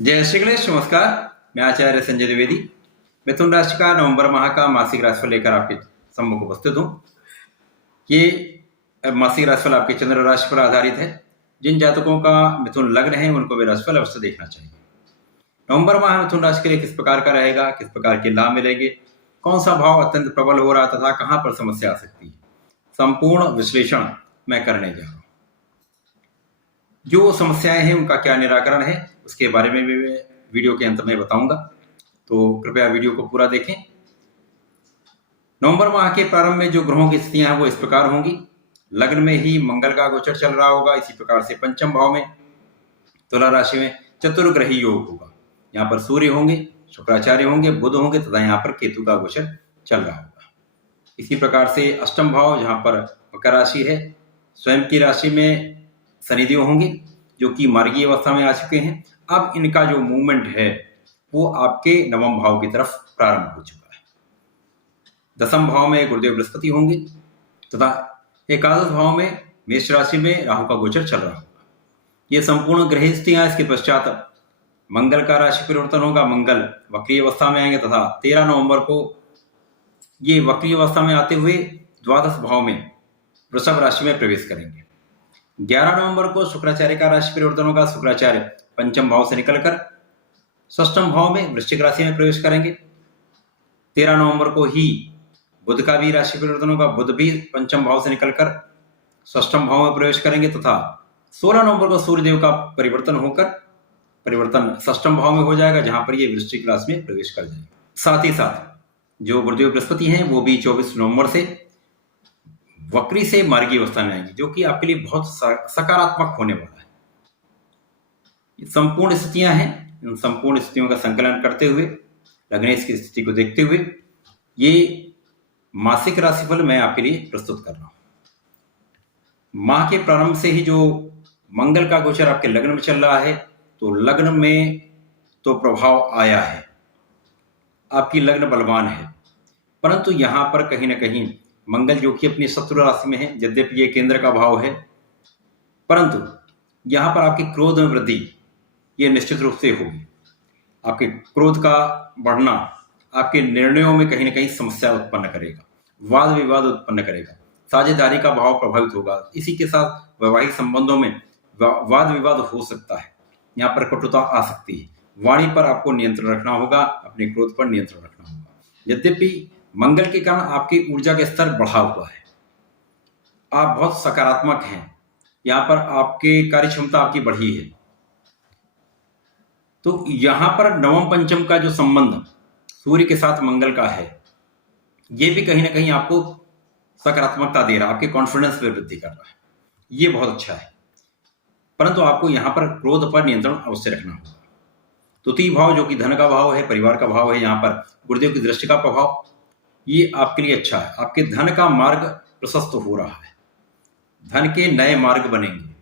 जय श्री गणेश। नमस्कार, मैं आचार्य संजय द्विवेदी मिथुन राशि का नवंबर माह का मासिक राशिफल लेकर आपके सम्मुख उपस्थित हूँ। ये मासिक राशिफल आपके चंद्र राशि पर आधारित है। जिन जातकों का मिथुन लग्न है उनको वे राशिफल अवश्य देखना चाहिए। नवंबर माह मिथुन राशि के लिए किस प्रकार का रहेगा, किस प्रकार के लाभ मिलेंगे, कौन सा भाव अत्यंत प्रबल हो रहा तथा कहाँ पर समस्या आ सकती है, संपूर्ण विश्लेषण मैं करने जा रहा हूँ। जो समस्याएं हैं उनका क्या निराकरण है उसके बारे में भी मैं वीडियो के अंत में बताऊंगा, तो कृपया वीडियो को पूरा देखें। नवंबर माह के प्रारंभ में जो ग्रहों की स्थितियां हैं वो इस प्रकार होंगी। लग्न में ही मंगल का गोचर चल रहा होगा। इसी प्रकार से पंचम भाव में तुला राशि में चतुर्ग्रही योग होगा। यहाँ पर सूर्य होंगे, शुक्राचार्य होंगे, बुध होंगे तथा यहाँ पर केतु का गोचर चल रहा होगा। इसी प्रकार से अष्टम भाव जहाँ पर मकर राशि है, स्वयं की राशि में शनिदेव होंगे जो कि मार्गीय अवस्था में आ चुके हैं। अब इनका जो मूवमेंट है वो आपके नवम भाव की तरफ प्रारंभ हो चुका है। दसम भाव में गुरुदेव बृहस्पति होंगे तथा एकादश भाव में मेष राशि में राहु का गोचर चल रहा होगा। ये संपूर्ण ग्रह स्थितियां। इसके पश्चात मंगल का राशि परिवर्तन होगा। मंगल वक्रीय अवस्था में आएंगे तथा 13 नवंबर को ये वक्रीय अवस्था में आते हुए द्वादश भाव में वृषभ राशि में प्रवेश करेंगे। 11 नवंबर को शुक्राचार्य का राशि परिवर्तन होगा। शुक्राचार्य पंचम भाव से निकलकर षष्ठम भाव में वृश्चिक राशि में प्रवेश करेंगे। 13 नवंबर को ही बुध का भी राशि परिवर्तन होगा। बुध भी पंचम भाव से निकलकर षष्ठम भाव में प्रवेश करेंगे तथा 16 नवंबर को सूर्यदेव का परिवर्तन षष्ठम भाव में हो जाएगा, जहां पर ये वृश्चिक राशि में प्रवेश कर जाएंगे। साथ ही साथ जो गुरुदेव बृहस्पति हैं वो भी 24 नवंबर से वक्री से मार्गी अवस्था में आएंगे, जो कि आपके लिए बहुत सकारात्मक होने वाला है। संपूर्ण स्थितियां हैं। इन संपूर्ण स्थितियों का संकलन करते हुए, लग्नेश की स्थिति को देखते हुए ये मासिक राशिफल मैं आपके लिए प्रस्तुत कर रहा हूं। माह के प्रारंभ से ही जो मंगल का गोचर आपके लग्न में चल रहा है, तो लग्न में तो प्रभाव आया है, आपकी लग्न बलवान है, परंतु यहां पर कहीं ना कहीं मंगल जो कि अपनी शत्रु राशि में है, यद्यपि ये केंद्र का भाव है, परंतु यहां पर आपके क्रोध में वृद्धि ये निश्चित रूप से होगी। आपके क्रोध का बढ़ना आपके निर्णयों में कहीं ना कहीं समस्या उत्पन्न करेगा, वाद विवाद उत्पन्न करेगा, साझेदारी का भाव प्रभावित होगा। इसी के साथ वैवाहिक संबंधों में वाद विवाद हो सकता है, यहाँ पर कटुता आ सकती है। वाणी पर आपको नियंत्रण रखना होगा, अपने क्रोध पर नियंत्रण रखना होगा। यद्यपि मंगल के कारण आपकी ऊर्जा का स्तर बढ़ा हुआ है, आप बहुत सकारात्मक हैं, यहाँ पर आपके कार्य क्षमता आपकी बढ़ी है, तो यहाँ पर नवम पंचम का जो संबंध सूर्य के साथ मंगल का है, ये भी कहीं ना कहीं आपको सकारात्मकता दे रहा है, आपके कॉन्फिडेंस में वृद्धि कर रहा है। ये बहुत अच्छा है, परंतु आपको यहाँ पर क्रोध पर नियंत्रण अवश्य रखना होगा। तृतीय भाव जो कि धन का भाव है, परिवार का भाव है, यहाँ पर गुरुदेव की दृष्टि का प्रभाव ये आपके लिए अच्छा है। आपके धन का मार्ग प्रशस्त हो रहा है, धन के नए मार्ग बनेंगे,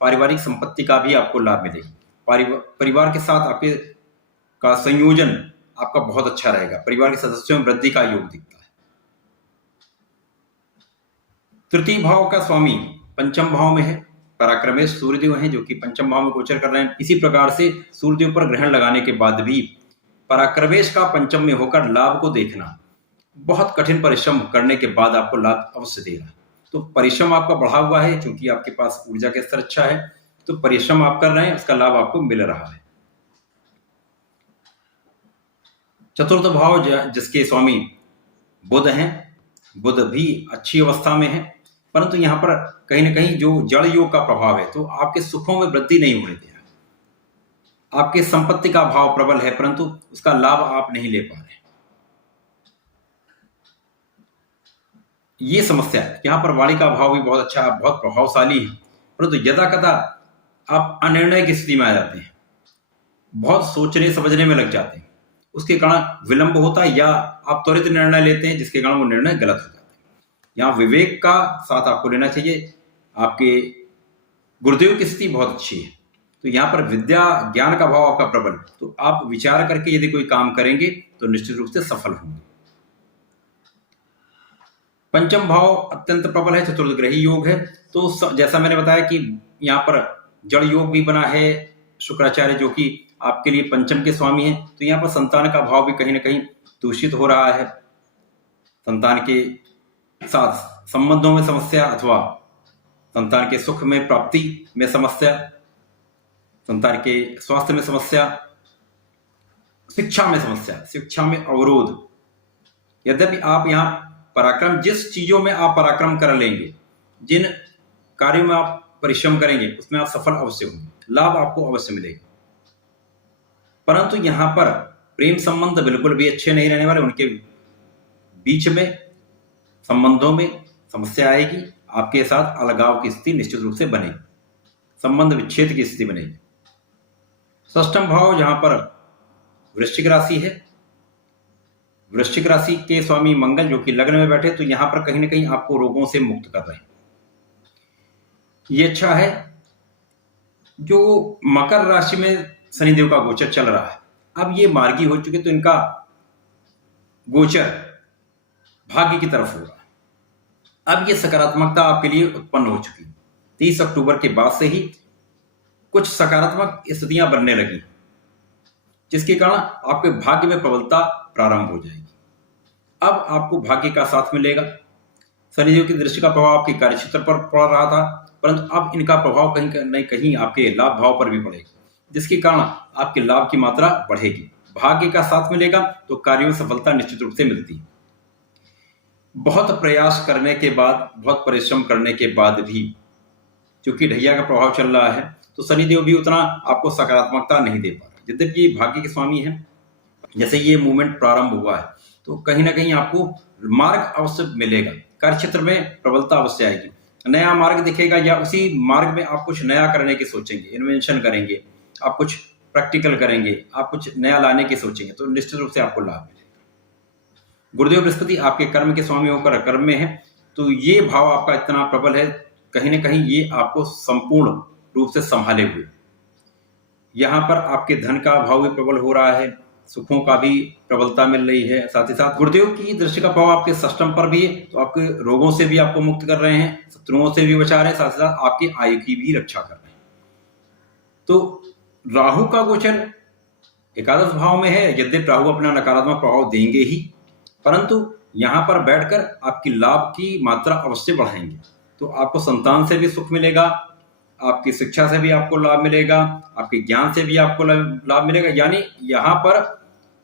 पारिवारिक संपत्ति का भी आपको लाभ मिलेगी। परिवार के साथ आपके का संयोजन आपका बहुत अच्छा रहेगा। परिवार के सदस्यों में वृद्धि का योग दिखता है। तृतीय भाव का स्वामी पंचम भाव में है, पराक्रमेश सूर्यदेव हैं जो कि पंचम भाव में गोचर कर रहे हैं। इसी प्रकार से सूर्यदेव पर ग्रहण लगाने के बाद भी पराक्रमेश का पंचम में होकर लाभ को देखना, बहुत कठिन परिश्रम करने के बाद आपको लाभ अवश्य दे रहा है। तो परिश्रम आपका बढ़ा हुआ है, क्योंकि आपके पास ऊर्जा का स्तर अच्छा है, तो परिश्रम आप कर रहे हैं, उसका लाभ आपको मिल रहा है। चतुर्थ भाव जिसके स्वामी बुध हैं, बुध भी अच्छी अवस्था में है, परंतु यहाँ पर कहीं ना कहीं जो जड़ योग का प्रभाव है, तो आपके सुखों में वृद्धि नहीं होने दे रहा। आपके संपत्ति का भाव प्रबल है, परंतु उसका लाभ आप नहीं ले पा रहे। ये समस्या है। यहाँ पर वाणी का भाव भी बहुत अच्छा है, बहुत प्रभावशाली है, परंतु यदा कदा आप अनिर्णय की स्थिति में आ जाते हैं, बहुत सोचने समझने में लग जाते हैं, उसके कारण विलंब होता है, या आप त्वरित निर्णय लेते हैं जिसके कारण वो निर्णय गलत हो जाते हैं। यहाँ विवेक का साथ आपको लेना चाहिए। आपके गुरुदेव की स्थिति बहुत अच्छी है, तो यहाँ पर विद्या ज्ञान का भाव आपका प्रबल, तो आप विचार करके यदि कोई काम करेंगे तो निश्चित रूप से सफल होंगे। पंचम भाव अत्यंत प्रबल है, चतुर्ग्रही योग है, तो जैसा मैंने बताया कि यहाँ पर जड़ योग भी बना है, शुक्राचार्य जो कि आपके लिए पंचम के स्वामी हैं, तो यहाँ पर संतान का भाव भी कहीं ना कहीं दूषित हो रहा है। संतान के साथ संबंधों में समस्या अथवा संतान के सुख में प्राप्ति में समस्या, संतान के स्वास्थ्य में समस्या, शिक्षा में समस्या, शिक्षा में अवरोध। यद्यपि आप यहाँ पराक्रम, जिस चीजों में आप पराक्रम कर लेंगे, जिन कार्यों में आप परिश्रम करेंगे, उसमें आप सफल अवश्य होंगे, लाभ आपको अवश्य मिलेगा। परंतु यहां पर प्रेम संबंध बिल्कुल भी अच्छे नहीं रहने वाले। उनके बीच में संबंधों में समस्या आएगी, आपके साथ अलगाव की स्थिति निश्चित रूप से बनेगी, संबंध विच्छेद की स्थिति बनेगी। षष्ठम भाव जहां पर वृश्चिक राशि है, वृश्चिक राशि के स्वामी मंगल जो कि लग्न में बैठे, तो यहां पर कहीं ना कहीं आपको रोगों से मुक्त कर रहे हैं। ये अच्छा है। जो मकर राशि में शनिदेव का गोचर चल रहा है, अब ये मार्गी हो चुके, तो इनका गोचर भाग्य की तरफ होगा। अब ये सकारात्मकता आपके लिए उत्पन्न हो चुकी। 30 अक्टूबर के बाद से ही कुछ सकारात्मक स्थितियां बनने लगी, जिसके कारण आपके भाग्य में प्रबलता प्रारंभ हो जाएगी। अब आपको भाग्य का साथ मिलेगा। शनिदेव की दृष्टि का प्रभाव आपके कार्यक्षेत्र पर पड़ रहा था, परंतु अब इनका प्रभाव कहीं न कहीं आपके लाभ भाव पर भी पड़ेगा, जिसके कारण आपके लाभ की मात्रा बढ़ेगी। भाग्य का साथ मिलेगा तो कार्यों में सफलता निश्चित रूप से मिलती है। बहुत प्रयास करने के बाद, बहुत परिश्रम करने के बाद भी, क्योंकि ढैया का प्रभाव चल रहा है, तो शनिदेव भी उतना आपको सकारात्मकता नहीं दे पा रहा। यद्यपि ये भाग्य के स्वामी है, जैसे ये मूवमेंट प्रारंभ हुआ है, तो कहीं ना कहीं आपको मार्ग अवश्य मिलेगा, कार्यक्षेत्र में प्रबलता अवश्य आएगी, नया मार्ग दिखेगा, या उसी मार्ग में आप कुछ नया करने की सोचेंगे, इन्वेंशन करेंगे, आप कुछ प्रैक्टिकल करेंगे, आप कुछ नया लाने की सोचेंगे, तो निश्चित रूप से आपको लाभ मिलेगा। गुरुदेव बृहस्पति आपके कर्म के स्वामी होकर कर्म में है, तो ये भाव आपका इतना प्रबल है, कहीं ना कहीं ये आपको संपूर्ण रूप से संभाले हुए। यहाँ पर आपके धन का भाव भी प्रबल हो रहा है, सुखों का भी प्रबलता मिल रही है। साथ ही साथ गुरुदेव की दृष्टि का प्रभाव आपके षष्ठम पर भी है, तो आपके रोगों से भी आपको मुक्त कर रहे हैं, शत्रुओं से भी बचा रहे हैं, साथ ही साथ आपकी आयु की भी रक्षा कर रहे हैं। तो राहु का गोचर एकादश भाव में है। यद्यपि राहु अपना नकारात्मक प्रभाव देंगे ही, परंतु यहाँ पर बैठकर आपकी लाभ की मात्रा अवश्य बढ़ाएंगे। तो आपको संतान से भी सुख मिलेगा, आपकी शिक्षा से भी आपको लाभ मिलेगा, आपके ज्ञान से भी आपको लाभ मिलेगा। यानी यहाँ पर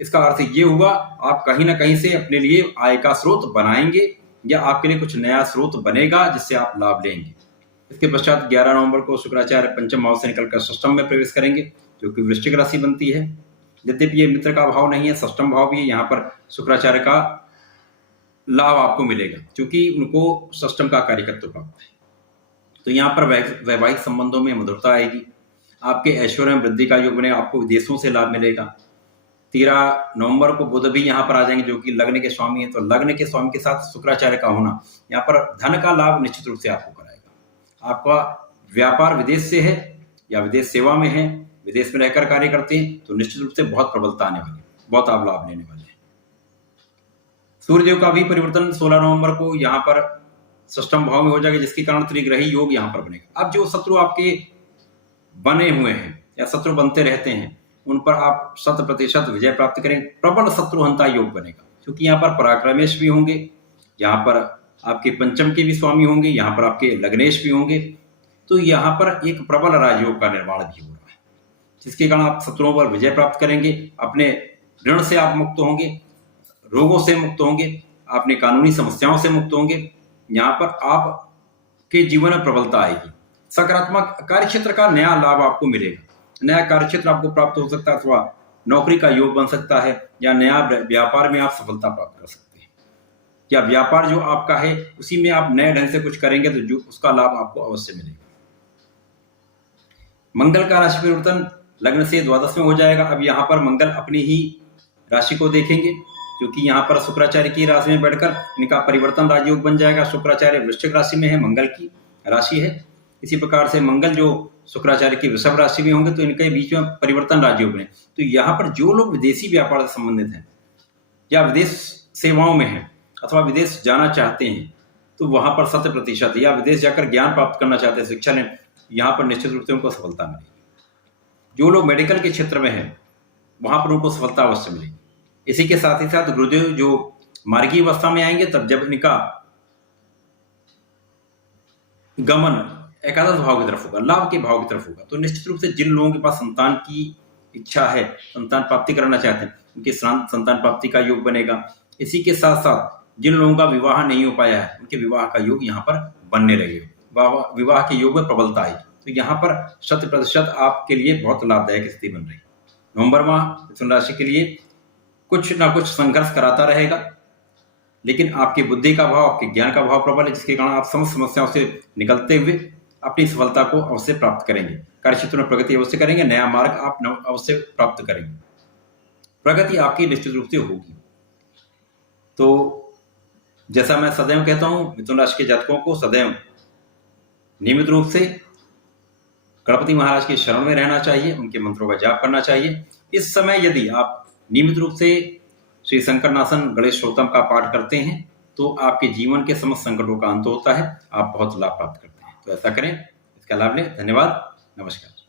इसका अर्थ ये हुआ, आप कहीं ना कहीं से अपने लिए आय का स्रोत बनाएंगे, या आपके लिए कुछ नया स्रोत बनेगा जिससे आप लाभ लेंगे। इसके पश्चात 11 नवंबर को शुक्राचार्य पंचम भाव से निकलकर षष्ठम में प्रवेश करेंगे, जो कि वृश्चिक राशि बनती है। यद्यपि ये मित्र का भाव नहीं है, षष्ठम भाव भी है, यहाँ पर शुक्राचार्य का लाभ आपको मिलेगा, क्योंकि उनको षष्ठम का कार्यकत्व प्राप्त है। तो यहाँ पर वैवाहिक संबंधों में मधुरता आएगी, आपके ऐश्वर्य में वृद्धि का योग बनेगा, आपको विदेशों से लाभ मिलेगा। 13 नवंबर को बुध भी यहाँ पर आ जाएंगे, जो कि लग्न के स्वामी है। तो लग्न के स्वामी के साथ शुक्राचार्य का होना यहाँ पर धन का लाभ निश्चित रूप से आपको कराएगा। आपका व्यापार विदेश से है या विदेश सेवा में है, विदेश में रहकर कार्य करते हैं, तो निश्चित रूप से बहुत प्रबलता आने वाली है, बहुत आप लाभ लेने वाले हैं। सूर्यदेव का भी परिवर्तन 16 नवंबर को यहाँ पर षष्ठम भाव में हो जाएगा, जिसके कारण त्रिग्रही योग यहाँ पर बनेगा। अब जो शत्रु आपके बने हुए हैं या शत्रु बनते रहते हैं, उन पर आप 100% विजय प्राप्त करें, प्रबल शत्रुहंता योग बनेगा, क्योंकि यहाँ पर पराक्रमेश भी होंगे, यहाँ पर आपके पंचम के भी स्वामी होंगे, यहाँ पर आपके लग्नेश भी होंगे। तो यहाँ पर एक प्रबल राजयोग का निर्माण भी हो रहा है, जिसके कारण आप शत्रुओं पर विजय प्राप्त करेंगे, अपने ऋण से आप मुक्त होंगे, रोगों से मुक्त होंगे, अपने कानूनी समस्याओं से मुक्त होंगे। यहाँ पर आपके जीवन में प्रबलता आएगी, सकारात्मक कार्यक्षेत्र का नया लाभ आपको मिलेगा, नया कार्यक्षेत्र आपको प्राप्त हो सकता है, अथवा नौकरी का योग बन सकता है, या नया व्यापार में आप सफलता प्राप्त कर सकते हैं, या व्यापार जो आपका है उसी में आप नए ढंग से कुछ करेंगे तो जो उसका लाभ आपको अवश्य मिलेगा। मंगल का राशि परिवर्तन लग्न से द्वादश में हो जाएगा। अब यहाँ पर मंगल अपनी ही राशि को देखेंगे, क्योंकि यहाँ पर शुक्राचार्य की राशि में बैठकर इनका परिवर्तन राजयोग बन जाएगा। शुक्राचार्य वृश्चिक राशि में है, मंगल की राशि है। इसी प्रकार से मंगल जो शुक्राचार्य की वृषभ राशि में होंगे, तो इनके बीच में परिवर्तन राजयोग बने। तो यहाँ पर जो लोग विदेशी व्यापार से संबंधित हैं, या विदेश सेवाओं में हैं, अथवा विदेश जाना चाहते हैं, तो वहां पर 100%, या विदेश जाकर ज्ञान प्राप्त करना चाहते हैं, शिक्षा लें, यहाँ पर निश्चित रूप से उनको सफलता मिलेगी। जो लोग मेडिकल के क्षेत्र में हैं वहां पर उनको सफलता अवश्य मिलेगी। इसी के साथ ही साथ गुरुदेव जो मार्गी अवस्था में आएंगे तब जब इनका गमन एकादश भाव की तरफ होगा, लाभ के भाव की तरफ होगा, तो निश्चित रूप से जिन लोगों के पास संतान की इच्छा है, संतान प्राप्ति करना चाहते हैं, उनकी संतान प्राप्ति का योग बनेगा। इसी के साथ साथ जिन लोगों का विवाह नहीं हो पाया है उनके विवाह का योग यहाँ पर बनने लगेगा, विवाह के योग में प्रबलता आएगी। तो यहाँ पर 100% आपके लिए बहुत लाभदायक स्थिति बन रही है। नवंबर माह मिथुन राशि के लिए कुछ ना कुछ संघर्ष कराता रहेगा, लेकिन आपकी बुद्धि का भाव, आपके ज्ञान का भाव प्रबल है, जिसके कारण आप समस्त समस्याओं से निकलते हुए अपनी सफलता को अवश्य प्राप्त करेंगे। कार्य क्षेत्र में प्रगति अवश्य करेंगे, नया मार्ग आप अवश्य प्राप्त करेंगे, प्रगति आपकी निश्चित रूप से होगी। तो जैसा मैं सदैव कहता हूं, मिथुन राशि के जातकों को सदैव नियमित रूप से गणपति महाराज के शरण में रहना चाहिए, उनके मंत्रों का जाप करना चाहिए। इस समय यदि आप नियमित रूप से श्री शंकरनाशन गणेश स्तोत्रम का पाठ करते हैं तो आपके जीवन के समस्त संकटों का अंत होता है, आप बहुत लाभ प्राप्त करते हैं। तो ऐसा करें, इसका लाभ लें। धन्यवाद, नमस्कार।